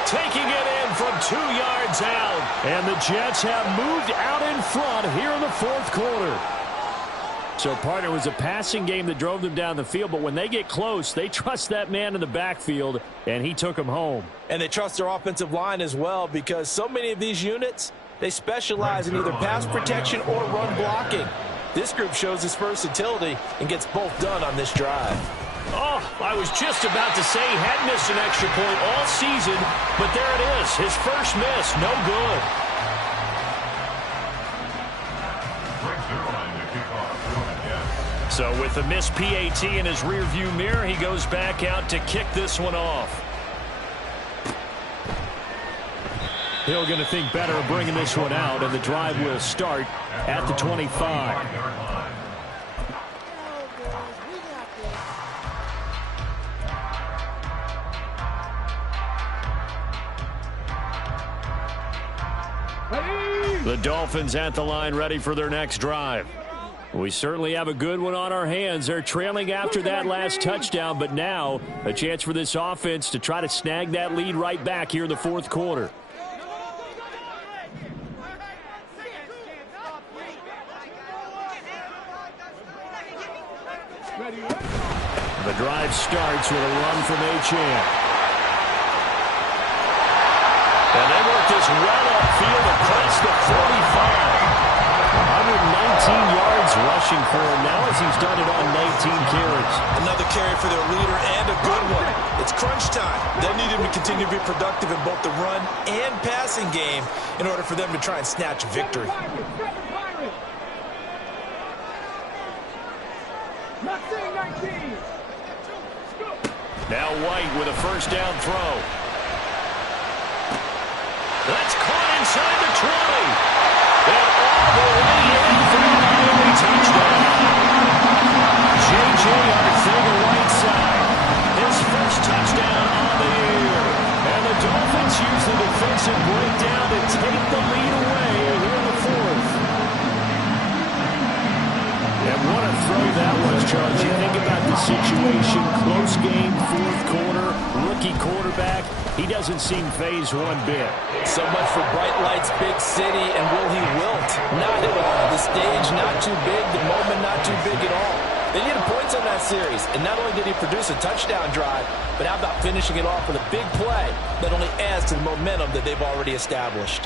taking it in from 2 yards out. And the Jets have moved out in front here in the 4th quarter. So, partner, it was a passing game that drove them down the field, but when they get close, they trust that man in the backfield, and he took them home. And they trust their offensive line as well, because so many of these units, they specialize in either pass protection or run blocking. This group shows its versatility and gets both done on this drive. Oh, I was just about to say he had missed an extra point all season, but there it is, his first miss, no good. So with the missed PAT in his rearview mirror, he goes back out to kick this one off. Hill going to think better of bringing this one out, and the drive will start at the 25. The Dolphins at the line, ready for their next drive. We certainly have a good one on our hands. They're trailing after that last touchdown, but now a chance for this offense to try to snag that lead right back here in the 4th quarter. The drive starts with a run from Achane. And they work this well upfield across the 45. 119 yards rushing for him now as he's done it on 19 carries. Another carry for their leader and a good one. It's crunch time. They'll need him to continue to be productive in both the run and passing game in order for them to try and snatch a victory. Now White with a first down throw. That's caught inside the 20. And all the way in for a Miami touchdown. J.J. Arcega-Whiteside, his first touchdown on the year. And the Dolphins use the defensive breakdown to take the lead away here in the 4th. And what a throw that was, Charles. You think about the situation, close game, 4th quarter, rookie quarterback. He doesn't seem phased one bit. So much for bright lights, big city, and will he wilt? Not at all. The stage not too big, the moment not too big at all. They needed points on that series, and not only did he produce a touchdown drive, but how about finishing it off with a big play that only adds to the momentum that they've already established.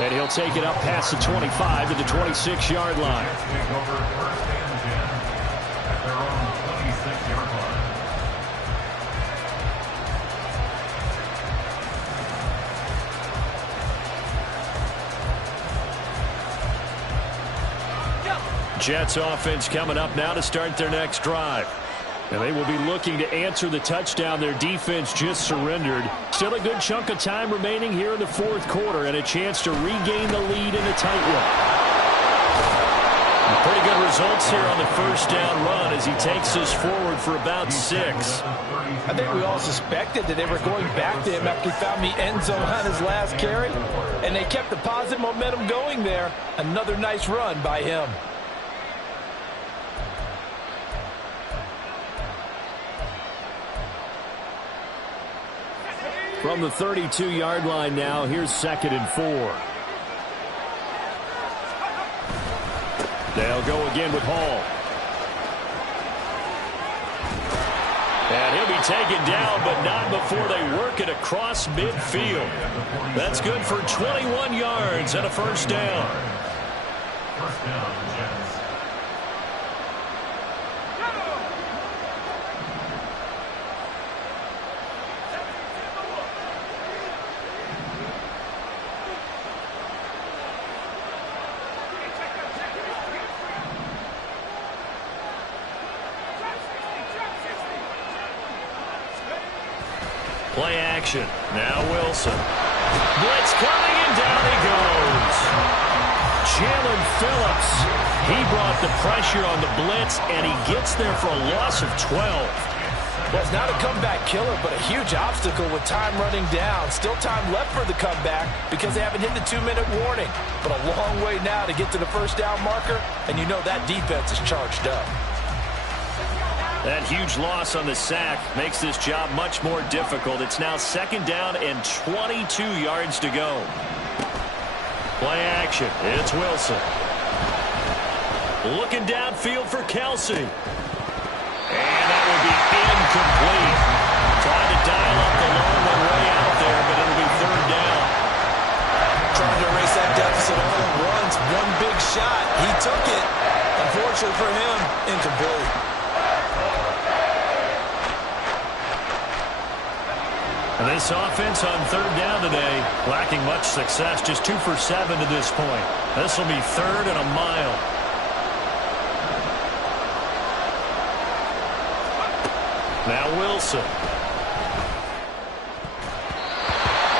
And he'll take it up past the 25 to the 26-yard line. Jets offense coming up now to start their next drive. And they will be looking to answer the touchdown their defense just surrendered. Still a good chunk of time remaining here in the 4th quarter and a chance to regain the lead in a tight one. A pretty good results here on the first down run as he takes us forward for about 6. I think we all suspected that they were going back to him after he found the end zone on his last carry, and they kept the positive momentum going there. Another nice run by him. From the 32-yard line now, here's 2nd and 4. They'll go again with Hall. And he'll be taken down, but not before they work it across midfield. That's good for 21 yards and a first down. First down, Jets. Play action. Now Wilson. Blitz coming, and down he goes. Jalen Phillips. He brought the pressure on the blitz, and he gets there for a loss of 12. Well, it's not a comeback killer, but a huge obstacle with time running down. Still time left for the comeback because they haven't hit the 2-minute warning. But a long way now to get to the first down marker, and you know that defense is charged up. That huge loss on the sack makes this job much more difficult. It's now 2nd down and 22 yards to go. Play action. It's Wilson. Looking downfield for Kelsey. And that will be incomplete. Trying to dial up the long one way out there, but it'll be 3rd down. Trying to erase that deficit all at once. One big shot. He took it. Unfortunately for him, incomplete. And this offense on 3rd down today, lacking much success, just 2 for 7 to this point. This will be 3rd and a mile. Now Wilson.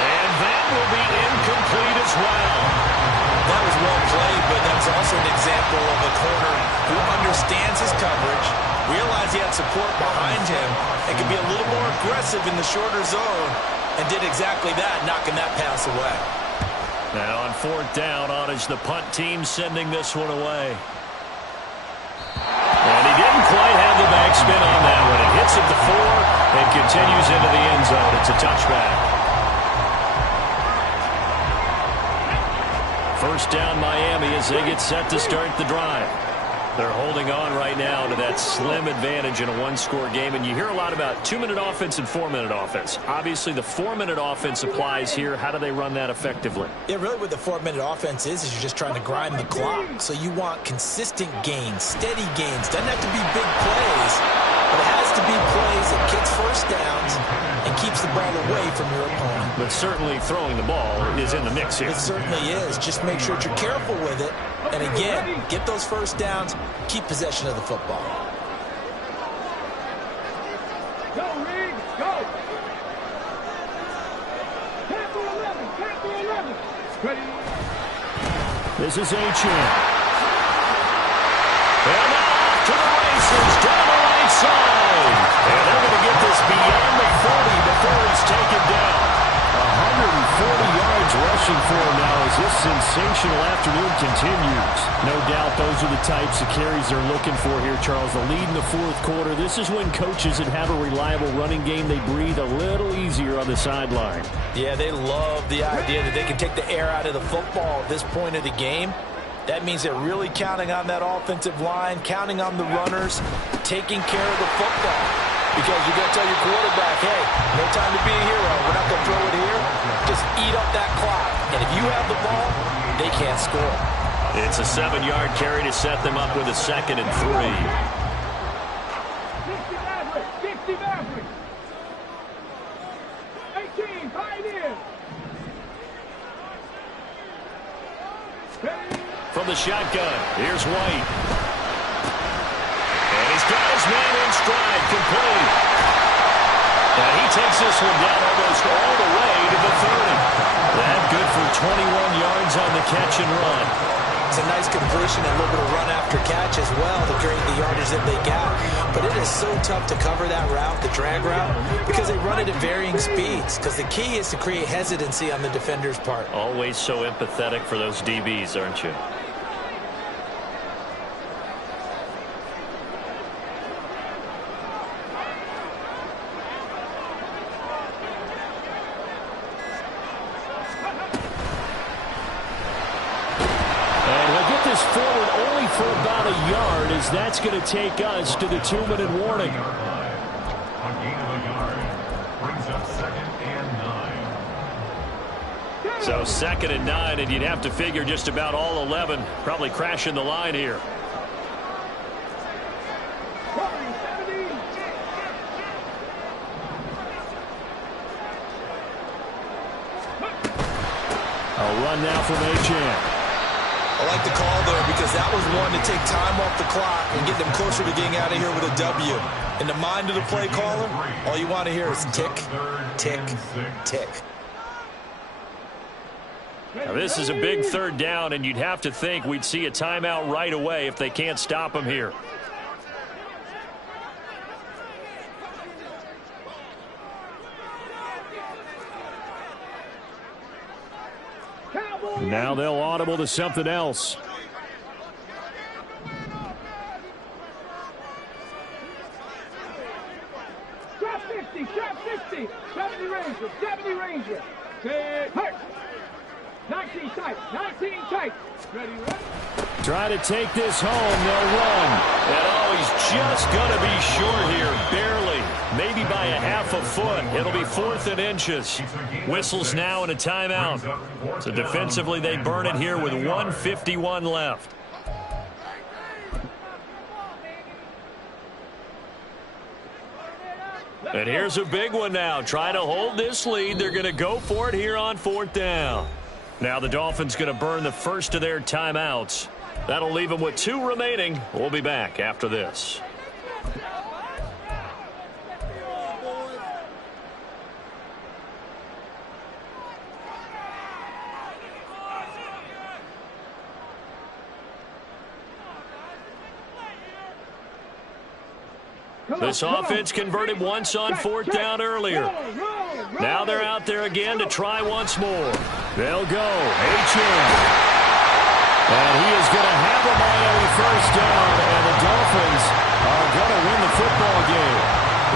And that will be incomplete as well. That was well played, but that was also an example of a corner who understands his coverage, realized he had support behind him, and could be a little more aggressive in the shorter zone, and did exactly that, knocking that pass away. Now on 4th down, on is the punt team sending this one away. And he didn't quite have the backspin on that one. It hits at the 4 and continues into the end zone. It's a touchback. First down Miami as they get set to start the drive. They're holding on right now to that slim advantage in a one-score game. And you hear a lot about 2-minute offense and 4-minute offense. Obviously, the 4-minute offense applies here. How do they run that effectively? Yeah, really what the 4-minute offense is you're just trying to grind the clock. So you want consistent gains, steady gains. Doesn't have to be big plays, but it has to be plays that gets first downs and keeps the ball away from your opponent. But certainly throwing the ball is in the mix here. It certainly is. Just make sure that you're careful with it. And again, get those first downs, keep possession of the football. Go, Reed, go. Tackle 11, tackle 11. Ready. This is Achane. And now off to the races down the right side. And they're going to get this beyond the 40 before he's taken down. 140 yards rushing for him now as this sensational afternoon continues. No doubt those are the types of carries they're looking for here, Charles. The lead in the 4th quarter. This is when coaches that have a reliable running game, they breathe a little easier on the sideline. Yeah, they love the idea that they can take the air out of the football at this point of the game. That means they're really counting on that offensive line, counting on the runners, taking care of the football. Because you're going to tell your quarterback, hey, no time to be a hero. We're not going to throw it here. Just eat up that clock. And if you have the ball, they can't score. It's a 7-yard carry to set them up with a 2nd and 3. 60 Maverick, 60 Maverick. 18, Pioneer. From the shotgun, here's White. And he's got his man in stride, complete. And he takes this one down almost all the way to the 30. That good for 21 yards on the catch and run. It's a nice completion and a little bit of run after catch as well to create the yardage that they got. But it is so tough to cover that route, the drag route, because they run it at varying speeds. Because the key is to create hesitancy on the defender's part. Always so empathetic for those DBs, aren't you? Forward only for about a yard, as that's going to take us to the 2-minute warning. A gain of a yard brings up 2nd and 9. So 2nd and 9, and you'd have to figure just about all 11 probably crashing the line here. A run now from Achane. I like the call there because that was one to take time off the clock and get them closer to getting out of here with a W. In the mind of the play caller, all you want to hear is tick, tick, tick. Now this is a big 3rd down, and you'd have to think we'd see a timeout right away if they can't stop them here. Now they'll audible to something else. Drop 50, drop 50. 70 Ranger, 70 Ranger. Hurt. 19 tight, 19 tight. Ready, run. Try to take this home, they'll run. And oh, he's just going to be short here, barely. Maybe by a half a foot. It'll be 4th and inches. Whistles now and a timeout. So defensively they burn it here with 1:51 left. And here's a big one now. Trying to hold this lead. They're going to go for it here on 4th down. Now the Dolphins going to burn the first of their timeouts. That'll leave them with 2 remaining. We'll be back after this. This offense converted once on 4th down earlier. Now they're out there again to try once more. They'll go. Achane. And he is going to have a Miami first down, and the Dolphins are going to win the football game.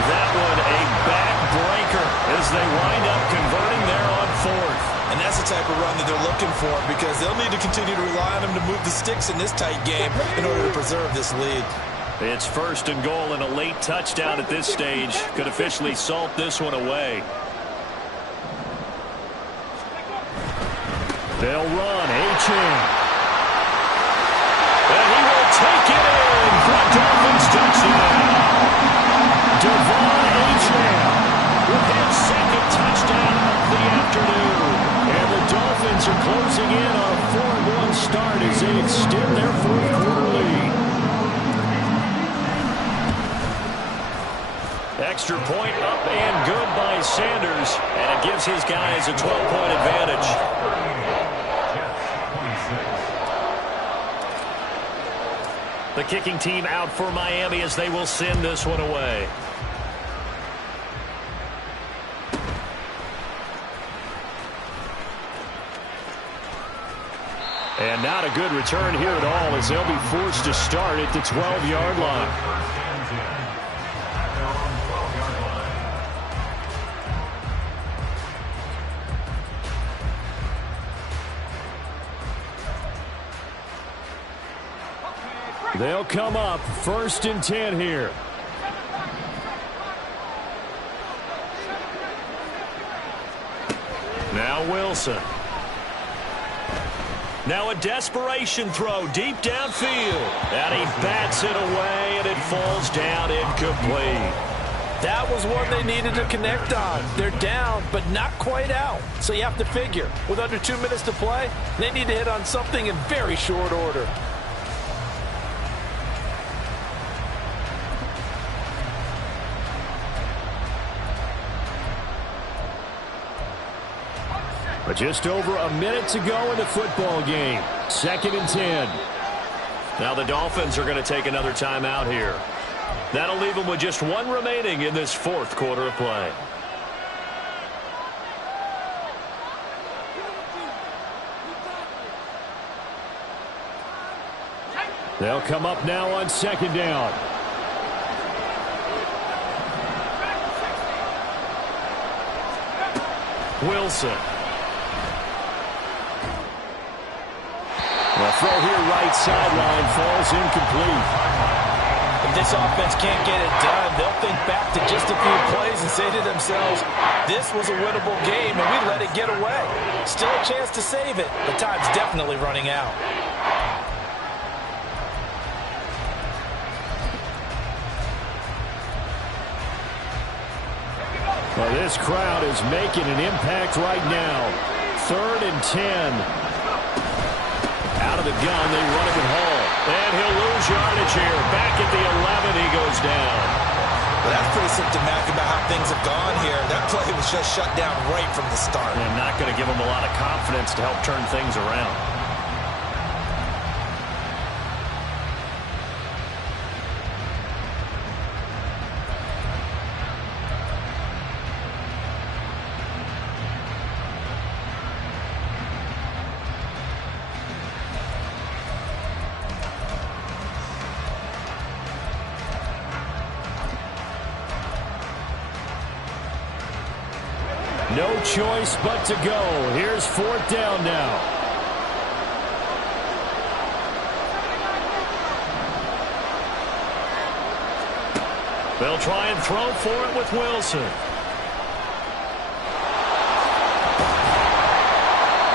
That one a backbreaker as they wind up converting there on 4th. And that's the type of run that they're looking for because they'll need to continue to rely on them to move the sticks in this tight game in order to preserve this lead. It's 1st and goal, and a late touchdown at this stage could officially salt this one away. They'll run. Achane. And he will take it in for a Dolphins touchdown. Devon Achane with his 2nd touchdown of the afternoon. And the Dolphins are closing in on a 4-1 start as they extend their 4th quarter lead. Extra point up and good by Sanders, and it gives his guys a 12-point advantage. The kicking team out for Miami as they will send this one away. And not a good return here at all as they'll be forced to start at the 12-yard line. They'll come up 1st and 10 here. Now Wilson. Now a desperation throw deep downfield. And he bats it away, and it falls down incomplete. That was one they needed to connect on. They're down, but not quite out. So you have to figure, with under 2 minutes to play, they need to hit on something in very short order. But just over a minute to go in the football game. 2nd and 10. Now the Dolphins are going to take another timeout here. That'll leave them with just one remaining in this 4th quarter of play. They'll come up now on 2nd down. Wilson. The throw here right sideline falls incomplete. If this offense can't get it done, they'll think back to just a few plays and say to themselves, this was a winnable game and we let it get away. Still a chance to save it, but time's definitely running out. Well, this crowd is making an impact right now. 3rd and 10. Out of the gun, they run it with Hall. And he'll lose yardage here. Back at the 11, he goes down. Well, that's pretty symptomatic about how things have gone here. That play was just shut down right from the start. And not going to give them a lot of confidence to help turn things around. No choice but to go. Here's 4th down now. They'll try and throw for it with Wilson.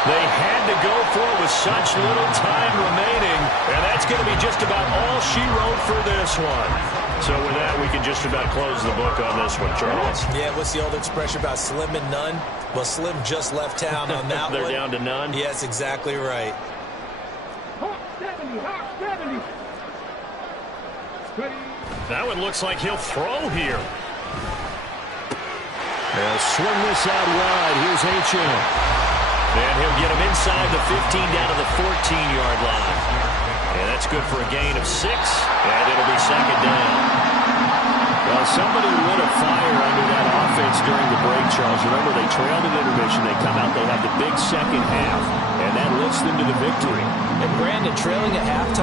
They had to go for it with such little time remaining, and that's going to be just about all she wrote for this one. So with that, we can just about close the book on this one, Charles. Yeah, what's the old expression about slim and none? Well, Slim just left town on that They're one. down to none? Yes, exactly right. Hawk 70, Hawk 70. Ready. That one looks like he'll throw here. They'll swing this out wide. Here's H.M. And he'll get him inside the 15 down to the 14-yard line. And that's good for a gain of 6. And it'll be 2nd down. Well, somebody lit a fire under that offense during the break, Charles. Remember, they trailed at intermission. They come out, they have the big second half. And that lifts them to the victory. And Brandon trailing at halftime.